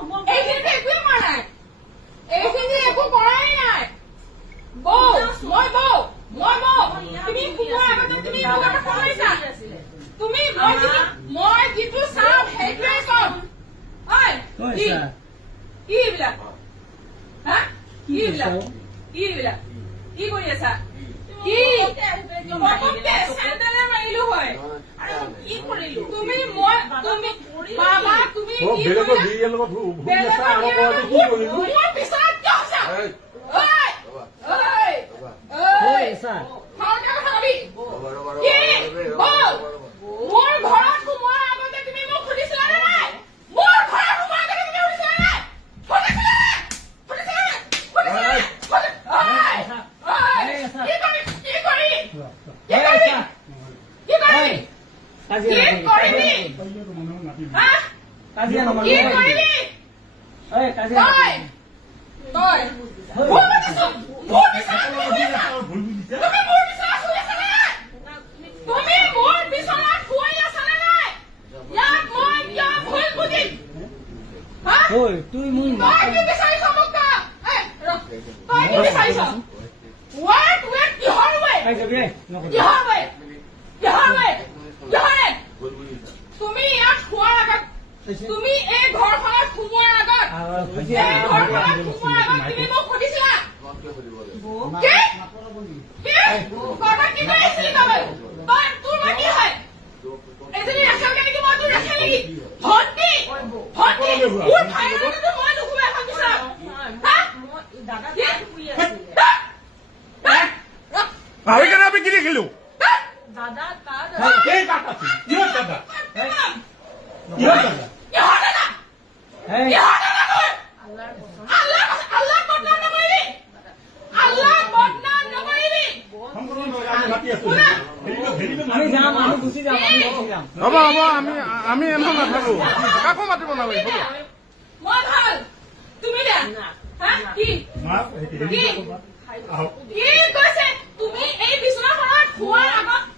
এইখিনিতে একোৱে কৰা নাই এইখিনি একো কৰাই নাই বৌ মই তুমি কোৱা আগতে তুমি মোক এটা ফোন কৰিছা তুমি মই যিটো চাওঁ সেইটোৱে কম কি এইবিলাক হা কি এইবিলাক কি কৰি আছা কি চেণ্ডেলে মাৰিলো হয় কি কৰিলো তুমি বাবা তুমি মোৰ পিছত কিয় আছা মোৰ ঘৰত সোমোৱাৰ আগতে তুমি মোক সুধিছিলা নে নাই মোৰ ঘৰত সোমোৱাৰ আগতে তুমি সুধিছিলা নে তুই মুই তুমি ইয়াত খোৱাৰ আগত তুমি এই ঘৰখনত সোমোৱাৰ আগত তুমি মোক সুধিছিলা তোৰ বা কি হয় এজনী ৰাখালকে নেকি মই তোৰ ৰাখা নেকি ভণ্টি মোৰ ঠাইলৈকে মই নুঘুমাই এখন বিচাৰ আমি কেন আমি কি দেখিলো দাদা হ'ব আমি এনেও নাথাকো কাকো মাতিব নালাগে মই ভাল তুমি দিয়া কি কৈছে তুমি এই বিচনাখনত খোৱাৰ আগত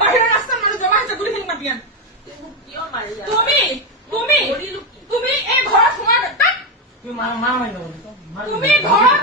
বাহিৰৰ ৰাস্তাত মানুহ জমা হৈছে গুলিখিনি মাতি আন তুমি এই ঘৰত সোমাই তুমি ঘৰত